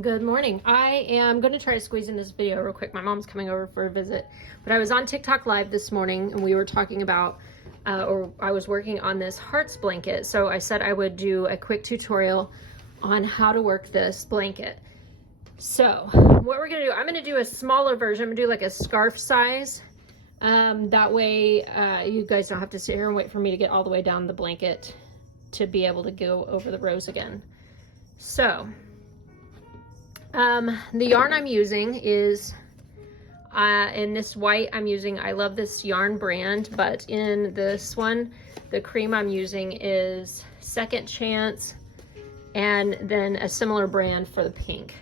Good morning. I am going to try to squeeze in this video real quick. My mom's coming over for a visit, but I was on TikTok live this morning and we were talking about, or I was working on this hearts blanket. So I said I would do a quick tutorial on how to work this blanket. So what we're going to do, I'm going to do a smaller version. I'm going to do like a scarf size. That way you guys don't have to sit here and wait for me to get all the way down the blanket to be able to go over the rows again. So the yarn I'm using is in this white I'm using, I love this yarn brand, but in this one, the cream I'm using is Second Chance, and then a similar brand for the pink.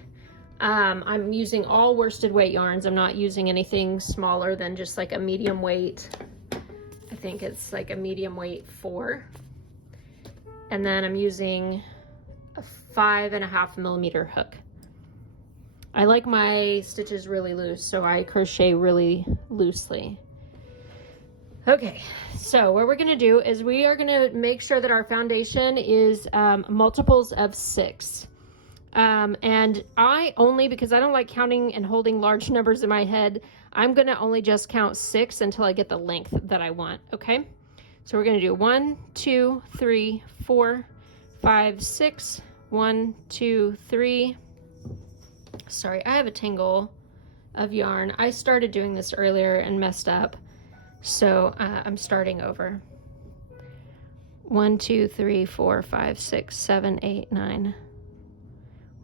I'm using all worsted weight yarns. I'm not using anything smaller than just like a medium weight. I think it's like a medium weight 4. And then I'm using a 5.5 millimeter hook. I like my stitches really loose, so I crochet really loosely. Okay, so what we're gonna do is we are gonna make sure that our foundation is multiples of 6. And I only, because I don't like counting and holding large numbers in my head, I'm gonna only just count 6 until I get the length that I want, okay? So we're gonna do 1, 2, 3, 4, 5, 6, 1, 2, 3. Sorry, I have a tangle of yarn. I started doing this earlier and messed up, so I'm starting over. 1, 2, 3, 4, 5, 6, 7, 8, 9.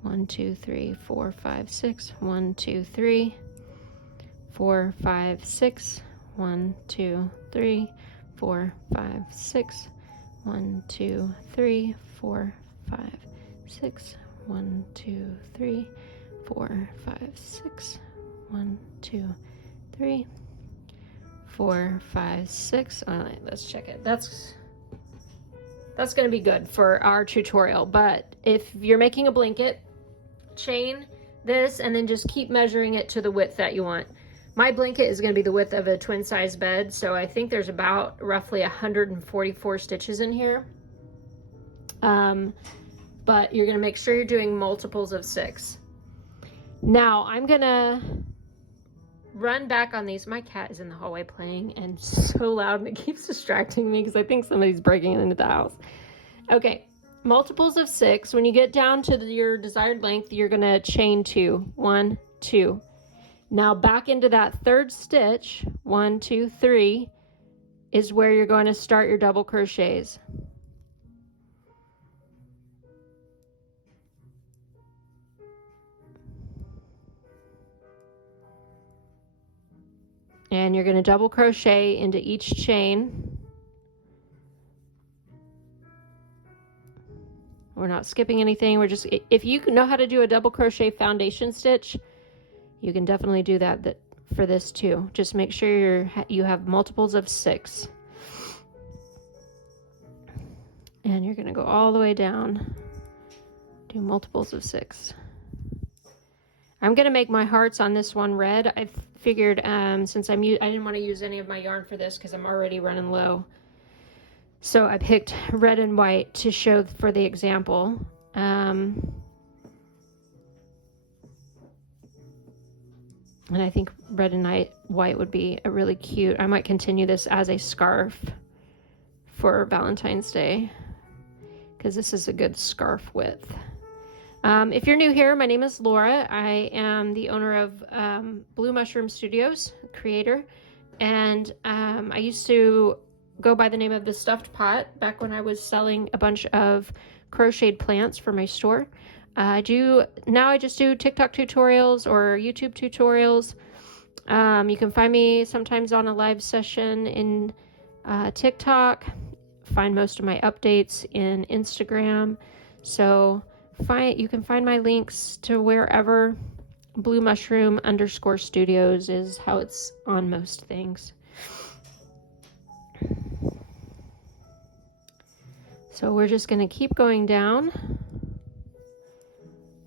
1, 2, 3, 4, 5, 6. 1, 2, 3, 4, 5, 6. 1, 2, 3, 4, 5, 6. 1, 2, 3, 4, 5, 6. 1, 2, 3, 4, 5, 6. 1, 2, 3, 4, 5, 6. All right, let's check it. That's going to be good for our tutorial. But if you're making a blanket, chain this and then just keep measuring it to the width that you want. My blanket is going to be the width of a twin size bed, so I think there's about roughly 144 stitches in here. But you're going to make sure you're doing multiples of 6. Now I'm gonna run back on these. My cat is in the hallway playing and so loud and it keeps distracting me because I think somebody's breaking into the house. Okay, multiples of 6. When you get down to your desired length, you're gonna chain 2. 1, 2. Now back into that third stitch, 1, 2, 3, is where you're going to start your double crochets. And you're going to double crochet into each chain. We're not skipping anything. We're just, if you know how to do a double crochet foundation stitch, you can definitely do that for this too. Just make sure you have multiples of 6. And you're going to go all the way down, do multiples of 6. I'm going to make my hearts on this one red. I figured since I didn't want to use any of my yarn for this because I'm already running low. So I picked red and white to show for the example. And I think red and white would be a really cute. I might continue this as a scarf for Valentine's Day because this is a good scarf width. If you're new here, my name is Laura. I am the owner of Blue Mushroom Studios, creator, and I used to go by the name of The Stuffed Pot back when I was selling a bunch of crocheted plants for my store. Now I just do TikTok tutorials or YouTube tutorials. You can find me sometimes on a live session in TikTok. Find most of my updates in Instagram. So you can find my links to wherever. Blue Mushroom _studios is how it's on most things. So we're just going to keep going down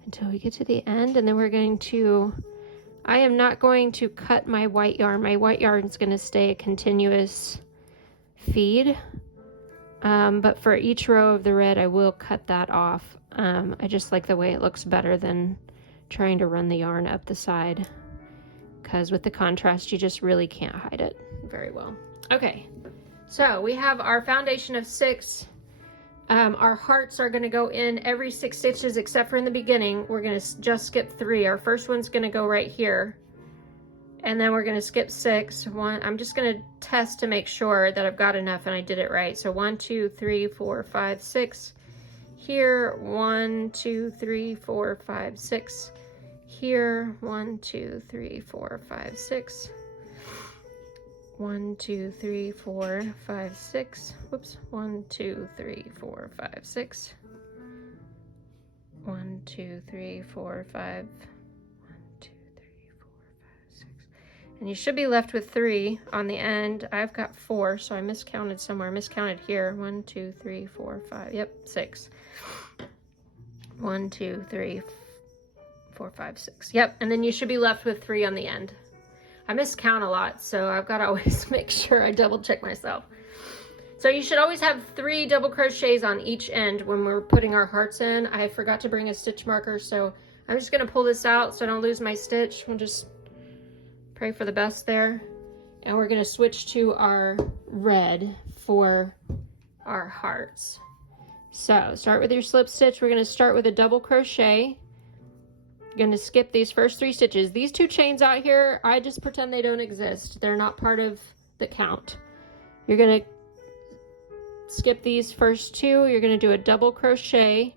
until we get to the end, and then we're going to, I am not going to cut my white yarn. My white yarn is going to stay a continuous feed. But for each row of the red, I will cut that off. I just like the way it looks better than trying to run the yarn up the side, because with the contrast you just really can't hide it very well. Okay, so we have our foundation of 6. Our hearts are going to go in every 6 stitches except for in the beginning. We're going to just skip 3. Our first one's going to go right here, and then we're going to skip 6. I'm just going to test to make sure that I've got enough and I did it right. So 1, 2, 3, 4, 5, 6 here. 1, 2, 3, 4, 5, 6 here. 1, 2, 3, 4, 5, 6. 1, 2, 3, 4, 5, 6. Whoops. 1, 2, 3, 4, 5, 6. 1, 2, 3, 4, 5. 1, 2, 3, 4, 5, 6. And you should be left with 3 on the end. I've got 4, so I miscounted somewhere. Miscounted here. 1, 2, 3, 4, 5. Yep, 6. 1, 2, 3, 4, 5, 6. Yep, and then you should be left with 3 on the end. I miscount a lot, so I've got to always make sure I double check myself. So you should always have 3 double crochets on each end when we're putting our hearts in. I forgot to bring a stitch marker, so I'm just going to pull this out so I don't lose my stitch. We'll just pray for the best there. And we're going to switch to our red for our hearts. So start with your slip stitch. We're going to start with a double crochet. Going to skip these first 3 stitches. These 2 chains out here, I just pretend they don't exist. They're not part of the count. You're going to skip these first 2. You're going to do a double crochet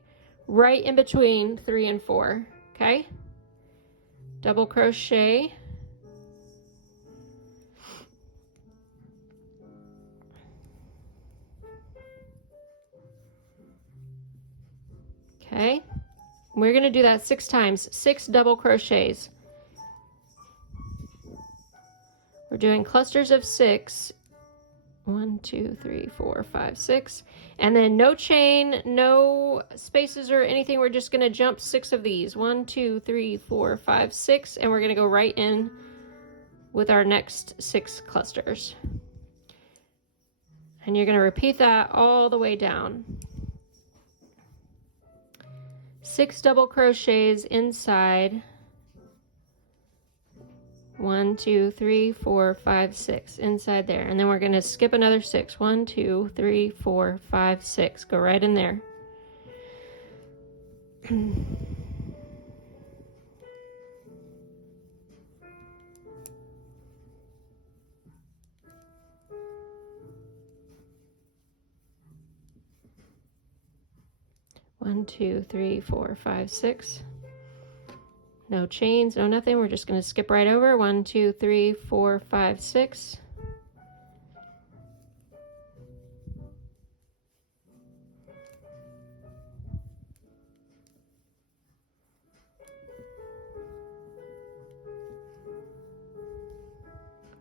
right in between 3 and 4. Okay? Double crochet. Okay? We're going to do that 6 times, 6 double crochets. We're doing clusters of 6. 1, 2, 3, 4, 5, 6. And then no chain, no spaces or anything. We're just going to jump 6 of these. 1, 2, 3, 4, 5, 6. And we're going to go right in with our next 6 clusters. And you're going to repeat that all the way down. 6 double crochets inside. 1, 2, 3, 4, 5, 6 inside there, and then we're going to skip another 6. 1, 2, 3, 4, 5, 6. Go right in there. 1, 2, 3, 4, 5, 6. No chains, no nothing. We're just going to skip right over. 1, 2, 3, 4, 5, 6.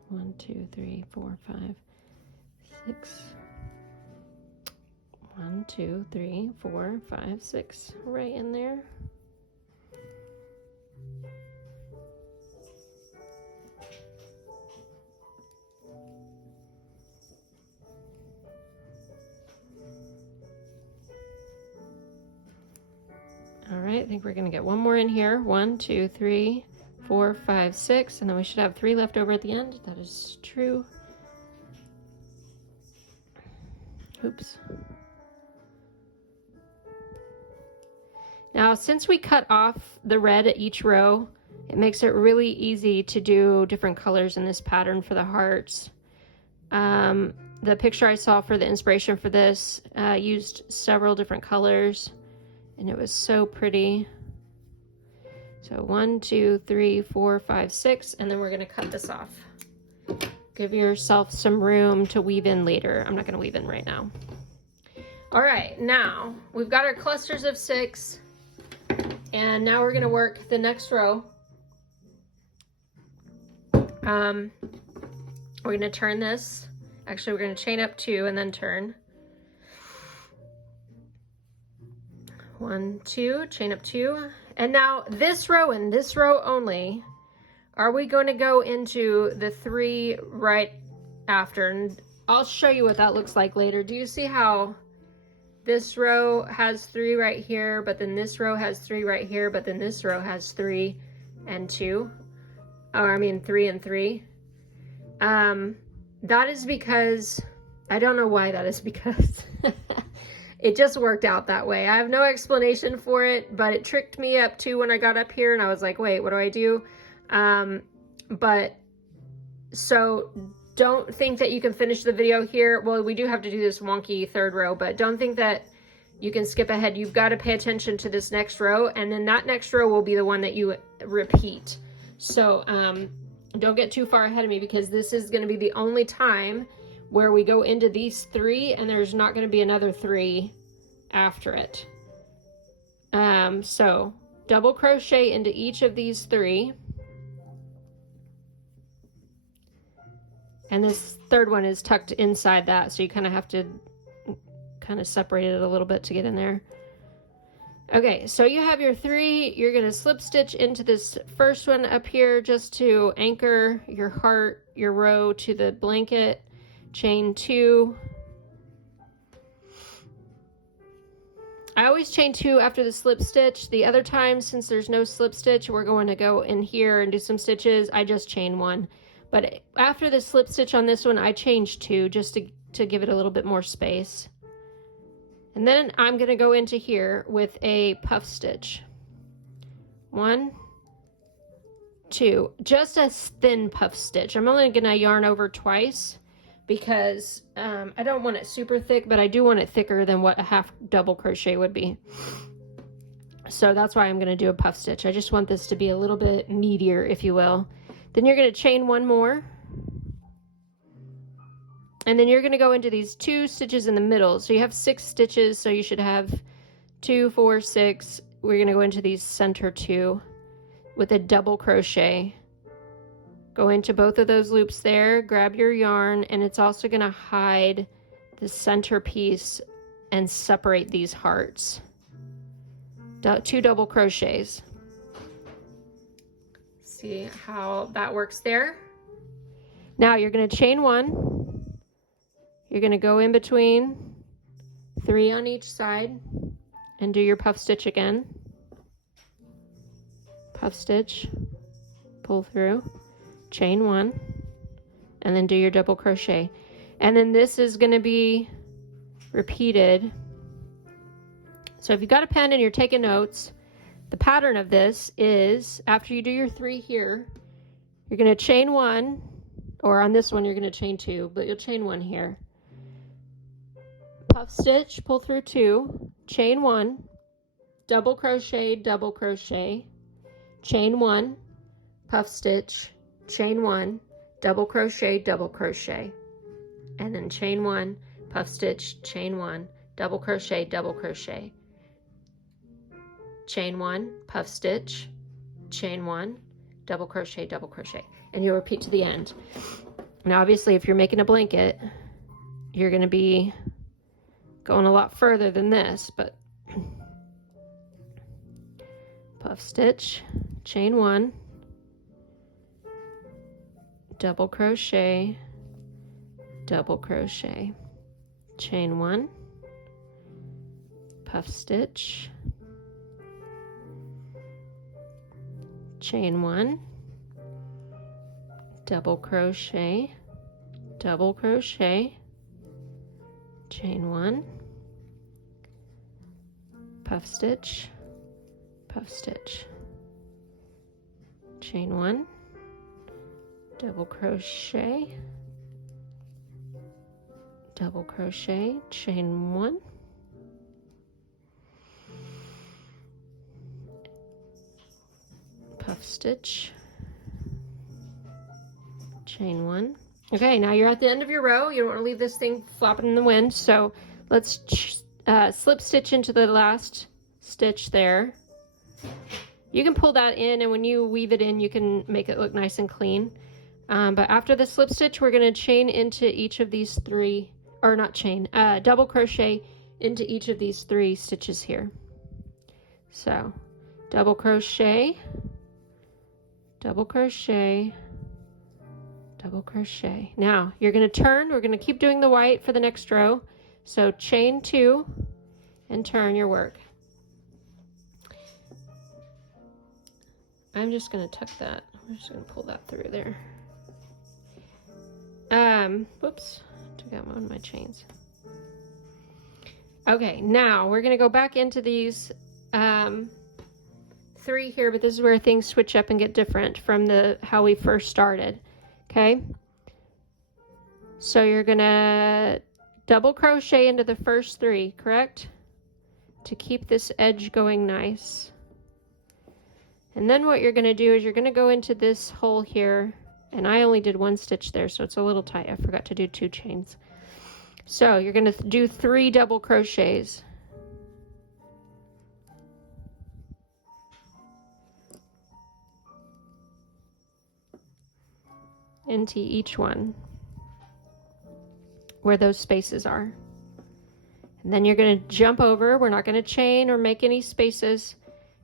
One, 2, 3, 4, 5, 6. 1, 2, 3, 4, 5, 6. Right in there. All right, I think we're going to get one more in here. 1, 2, 3, 4, 5, 6, and then we should have 3 left over at the end. That is true. Oops. Now, since we cut off the red at each row, it makes it really easy to do different colors in this pattern for the hearts. The picture I saw for the inspiration for this used several different colors, and it was so pretty. So 1, 2, 3, 4, 5, 6, and then we're going to cut this off. Give yourself some room to weave in later. I'm not going to weave in right now. All right, now we've got our clusters of 6, and now we're going to work the next row. We're going to turn this. Actually, we're going to chain up 2 and then turn. 1, 2, chain up 2. And now this row and this row only, are we going to go into the 3 right after? And I'll show you what that looks like later. Do you see how this row has 3 right here, but then this row has 3 right here, but then this row has 3 and 2, or I mean 3 and 3. That is because, I don't know why that is because, it just worked out that way. I have no explanation for it, but it tricked me up too when I got up here and I was like, wait, what do I do? But so don't think that you can finish the video here. Well, we do have to do this wonky 3rd row, but don't think that you can skip ahead. You've got to pay attention to this next row, and then that next row will be the one that you repeat. So don't get too far ahead of me, because this is going to be the only time where we go into these 3 and there's not going to be another 3 after it. So double crochet into each of these 3. And this 3rd one is tucked inside that, so you kind of have to kind of separate it a little bit to get in there. Okay, so you have your 3. You're going to slip stitch into this first one up here just to anchor your heart, your row to the blanket. Chain 2. I always chain 2 after the slip stitch. The other time, since there's no slip stitch, we're going to go in here and do some stitches. I just chain 1. But after the slip stitch on this one, I changed 2 just to give it a little bit more space. And then I'm going to go into here with a puff stitch. 1, 2, just a thin puff stitch. I'm only going to yarn over twice because I don't want it super thick, but I do want it thicker than what a half double crochet would be. So that's why I'm going to do a puff stitch. I just want this to be a little bit meatier, if you will. Then you're going to chain 1 more. And then you're going to go into these 2 stitches in the middle. So you have 6 stitches, so you should have 2, 4, 6. We're going to go into these center 2 with a double crochet. Go into both of those loops there, grab your yarn, and it's also going to hide the center piece and separate these hearts. 2 double crochets. See how that works there? Now you're going to chain 1. You're going to go in between 3 on each side and do your puff stitch again. Puff stitch, pull through, chain 1, and then do your double crochet. And then this is going to be repeated. So if you've got a pen and you're taking notes, the pattern of this is after you do your 3 here, you're going to chain 1, or on this one you're going to chain 2, but you'll chain 1 here. Puff stitch, pull through 2, chain 1, double crochet, chain 1, puff stitch, chain 1, double crochet, and then chain 1, puff stitch, chain 1, double crochet, chain 1, puff stitch, chain 1, double crochet, and you'll repeat to the end. Now obviously if you're making a blanket, you're going to be going a lot further than this, but puff stitch, chain 1, double crochet, chain 1, puff stitch, chain 1, double crochet, chain 1, puff stitch, chain 1, double crochet, chain 1, puff stitch, chain 1. Okay, now you're at the end of your row. You don't want to leave this thing flopping in the wind, so let's slip stitch into the last stitch there. You can pull that in, and when you weave it in, you can make it look nice and clean. But after the slip stitch, we're going to chain into each of these 3, or not chain, double crochet into each of these 3 stitches here. So double crochet, double crochet. Now you're going to turn. We're going to keep doing the white for the next row. So chain 2, and turn your work. I'm just going to tuck that. I'm just going to pull that through there. Whoops, took out one of my chains. Okay, now we're going to go back into these 3 here, but this is where things switch up and get different from how we first started. Okay, so you're going to double crochet into the first 3, correct? To keep this edge going nice. And then what you're going to do is you're going to go into this hole here, and I only did 1 stitch there, so it's a little tight. I forgot to do 2 chains. So you're going to do 3 double crochets. Into each one where those spaces are. And then you're going to jump over. We're not going to chain or make any spaces.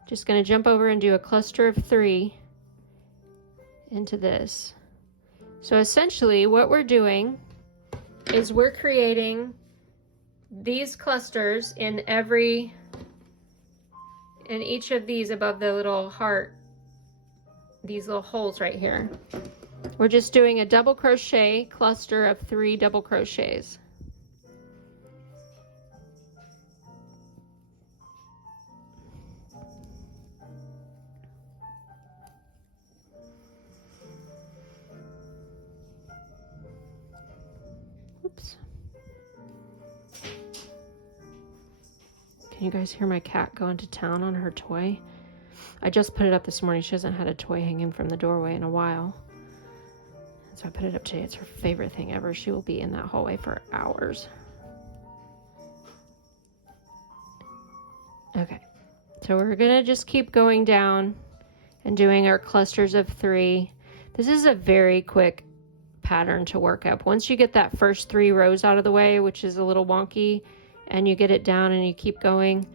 Just going to jump over and do a cluster of 3 into this. So essentially what we're doing is we're creating these clusters in each of these above the little heart, these little holes right here. We're just doing a double crochet cluster of 3 double crochets. Oops. Can you guys hear my cat going to town on her toy? I just put it up this morning. She hasn't had a toy hanging from the doorway in a while. So I put it up today. It's her favorite thing ever. She will be in that hallway for hours. Okay, so we're gonna just keep going down and doing our clusters of 3. This is a very quick pattern to work up. Once you get that first 3 rows out of the way, which is a little wonky, and you get it down and you keep going,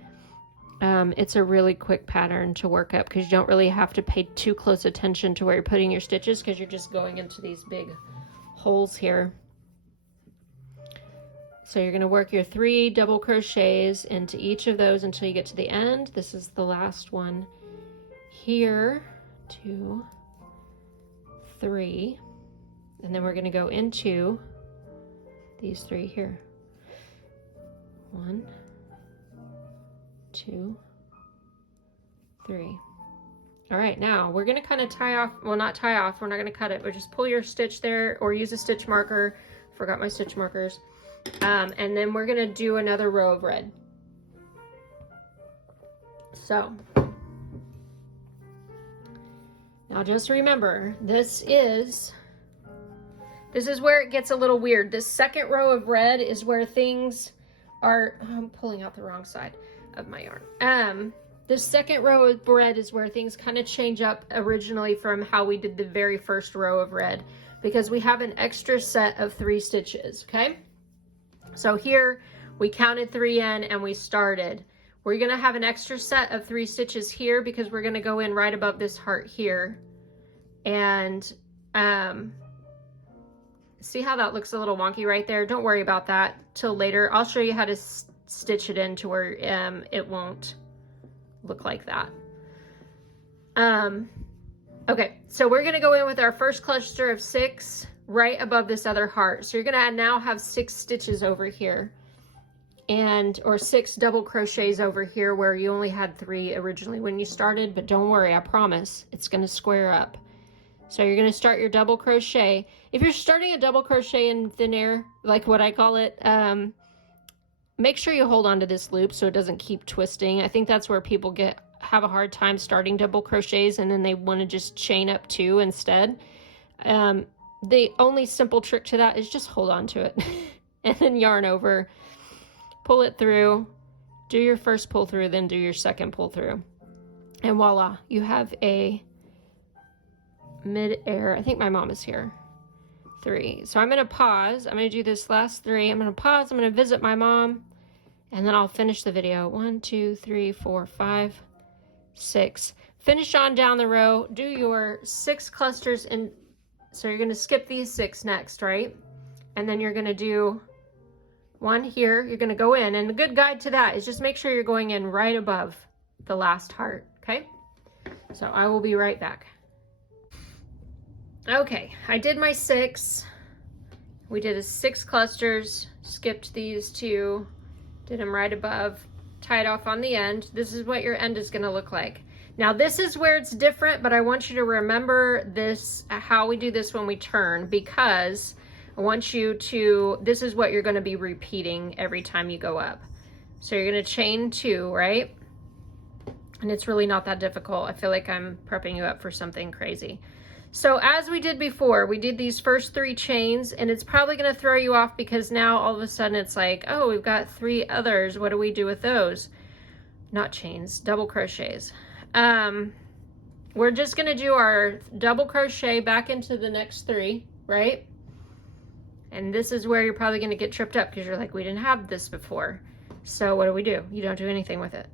it's a really quick pattern to work up because you don't really have to pay too close attention to where you're putting your stitches because you're just going into these big holes here. So you're going to work your 3 double crochets into each of those until you get to the end. This is the last one here, 2, 3, and then we're going to go into these 3 here. 1, 2, 3. All right, now we're going to kind of tie off, well, not tie off, we're not going to cut it, but just pull your stitch there or use a stitch marker. Forgot my stitch markers. And then we're going to do another row of red. So now just remember, this is where it gets a little weird. This second row of red is where things are, I'm pulling out the wrong side of my yarn. This second row of red is where things kind of change up originally from how we did the very first row of red, because we have an extra set of 3 stitches, okay? So here we counted 3 in and we started. We're gonna have an extra set of 3 stitches here because we're gonna go in right above this heart here. And see how that looks a little wonky right there? Don't worry about that till later. I'll show you how to stitch it in to where it won't look like that. Okay, so we're gonna go in with our first cluster of 6 right above this other heart. So you're gonna now have 6 stitches over here, or 6 double crochets over here where you only had 3 originally when you started, but don't worry, I promise it's gonna square up. So you're gonna start your double crochet. If you're starting a double crochet in thin air, like what I call it, make sure you hold on to this loop so it doesn't keep twisting. I think that's where people have a hard time starting double crochets and then they want to just chain up 2 instead. The only simple trick to that is just hold on to it and then yarn over, pull it through, do your first pull through, then do your second pull through, and voila, you have a mid-air. I think my mom is here. 3. So I'm going to pause. I'm going to do this last 3. I'm going to pause. I'm going to visit my mom and then I'll finish the video. 1, 2, 3, 4, 5, 6. Finish on down the row. Do your 6 clusters in. So you're going to skip these 6 next, right? And then you're going to do one here, you're going to go in, and a good guide to that is just make sure you're going in right above the last heart, okay? So I will be right back. Okay, I did my 6. We did 6 clusters, skipped these 2, did them right above, tied off on the end. This is what your end is going to look like. Now this is where it's different, but I want you to remember this, how we do this when we turn, because I want you to, this is what you're going to be repeating every time you go up. So you're going to chain 2, right? And it's really not that difficult. I feel like I'm prepping you up for something crazy. So as we did before, we did these first 3 chains, and it's probably going to throw you off because now all of a sudden it's like, oh, we've got 3 others. What do we do with those? Not chains, double crochets. We're just going to do our double crochet back into the next 3, right? And this is where you're probably going to get tripped up because you're like, we didn't have this before. So what do? You don't do anything with it.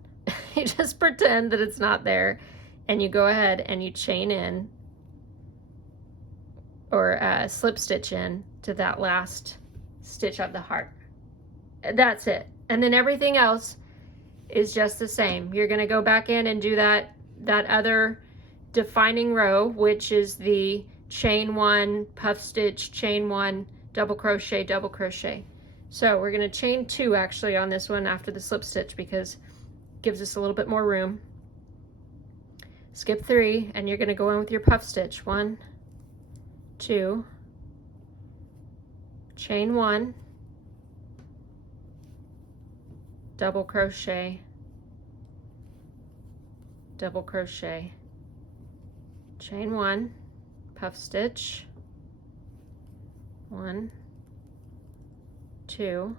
You just pretend that it's not there, and you go ahead and you chain in or slip stitch in to that last stitch of the heart. That's it. And then everything else is just the same. You're going to go back in and do that other defining row, which is the chain 1, puff stitch, chain 1, double crochet, double crochet. So we're going to chain 2 actually on this one after the slip stitch because it gives us a little bit more room. Skip 3, and you're going to go in with your puff stitch. 1, 2, chain 1, double crochet, double crochet, chain 1, puff stitch, 1, 2,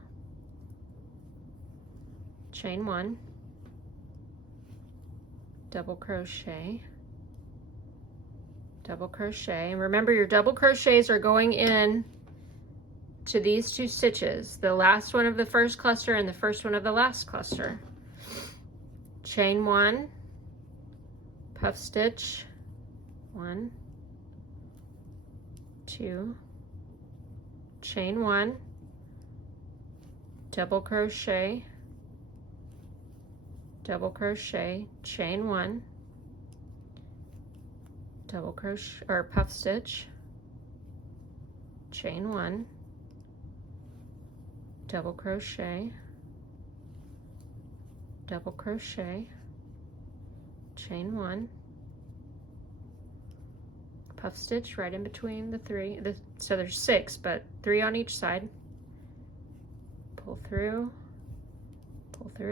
chain 1, double crochet, double crochet. And remember, your double crochets are going in to these 2 stitches, the last one of the first cluster and the first one of the last cluster. Chain 1, puff stitch, 1, 2, chain 1, double crochet, chain 1, double crochet or puff stitch, chain 1, double crochet, chain 1, puff stitch right in between the 3. So there's 6, but 3 on each side. Pull through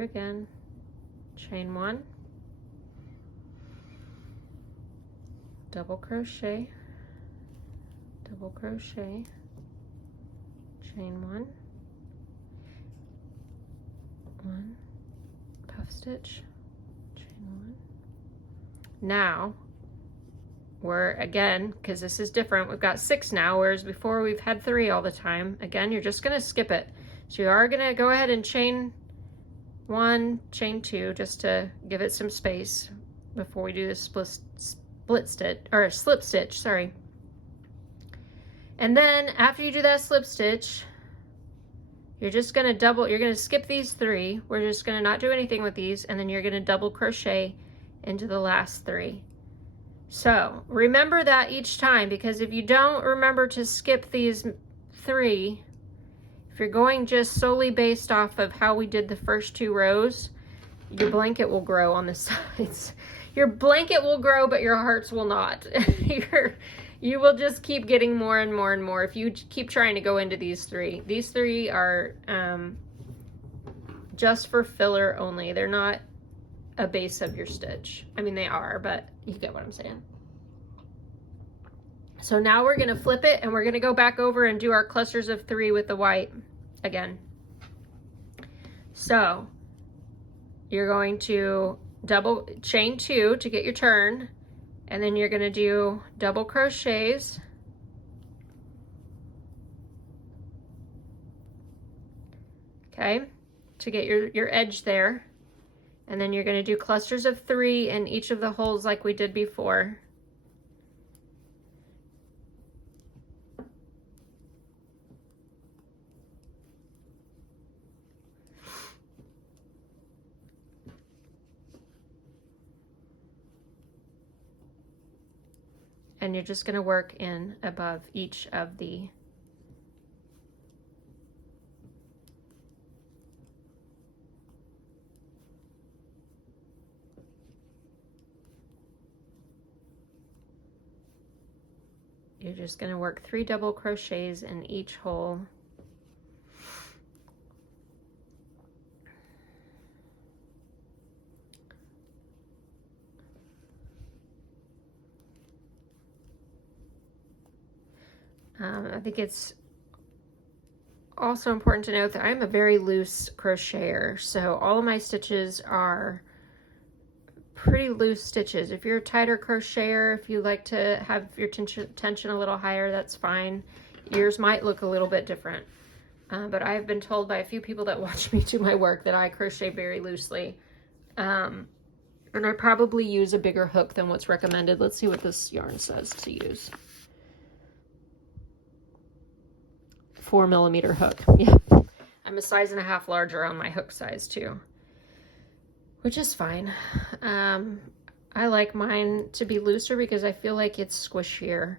again, chain 1, double crochet, chain 1, 1, puff stitch, chain 1. Now we're, again, because this is different, we've got 6 now, whereas before we've had 3 all the time. Again, you're just going to skip it. So you are going to go ahead and chain 1, chain 2, just to give it some space before we do the split stitch, or slip stitch, sorry. And then after you do that slip stitch, you're just going to you're going to skip these 3. We're just going to not do anything with these, and then you're going to double crochet into the last 3. So remember that each time, because if you don't remember to skip these 3, if you're going just solely based off of how we did the first 2 rows, your blanket will grow on the sides. Your blanket will grow, but your hearts will not. You will just keep getting more and more and more if you keep trying to go into these 3. These 3 are just for filler only. They're not a base of your stitch. I mean, they are, but you get what I'm saying. So now we're going to flip it, and we're going to go back over and do our clusters of 3 with the white again. So you're going to double chain 2 to get your turn, and then you're going to do double crochets, okay, to get your edge there. And then you're going to do clusters of 3 in each of the holes like we did before. and you're just going to work in above each of the you're just going to work 3 double crochets in each hole. I think it's also important to note that I'm a very loose crocheter, so all of my stitches are pretty loose stitches. If you're a tighter crocheter, if you like to have your tension a little higher, that's fine. Yours might look a little bit different, but I've been told by a few people that watch me do my work that I crochet very loosely, and I probably use a bigger hook than what's recommended. Let's see what this yarn says to use. 4mm hook. Yeah, I'm a size and a half larger on my hook size too, which is fine. I like mine to be looser because I feel like it's squishier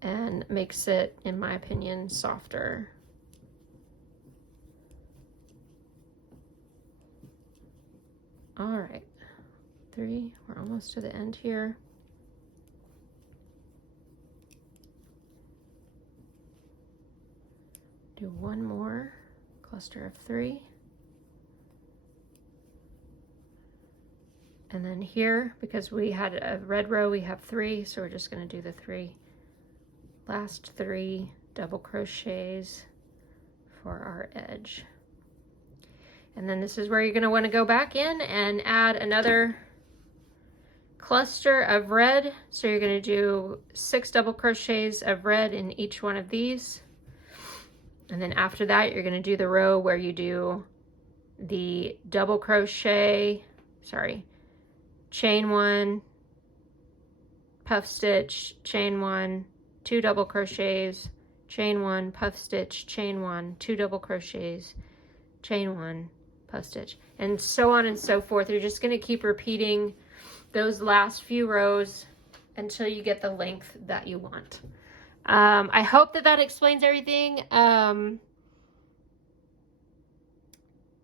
and makes it, in my opinion, softer. All right, 3, we're almost to the end here. Do 1 more cluster of 3. And then here, because we had a red row, we have 3, so we're just going to do the last 3 double crochets for our edge. And then this is where you're going to want to go back in and add another cluster of red. So you're going to do 6 double crochets of red in each one of these. And then after that, you're going to do the row where you do the double crochet, chain 1, puff stitch, chain 1, 2 double crochets, chain 1, puff stitch, chain 1, 2 double crochets, chain 1, puff stitch, and so on and so forth. You're just going to keep repeating those last few rows until you get the length that you want. I hope that explains everything.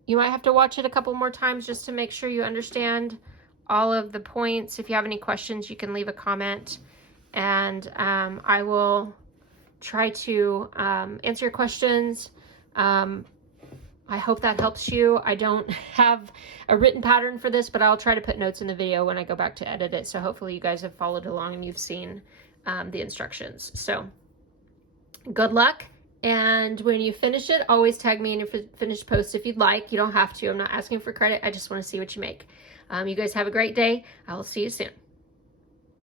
You might have to watch it a couple more times just to make sure you understand all of the points. If you have any questions, you can leave a comment, and I will try to answer your questions. I hope that helps you. I don't have a written pattern for this, but I'll try to put notes in the video when I go back to edit it. So hopefully you guys have followed along and you've seen the instructions. So good luck. And when you finish it, always tag me in your finished post if you'd like. You don't have to. I'm not asking for credit. I just want to see what you make. You guys have a great day. I will see you soon.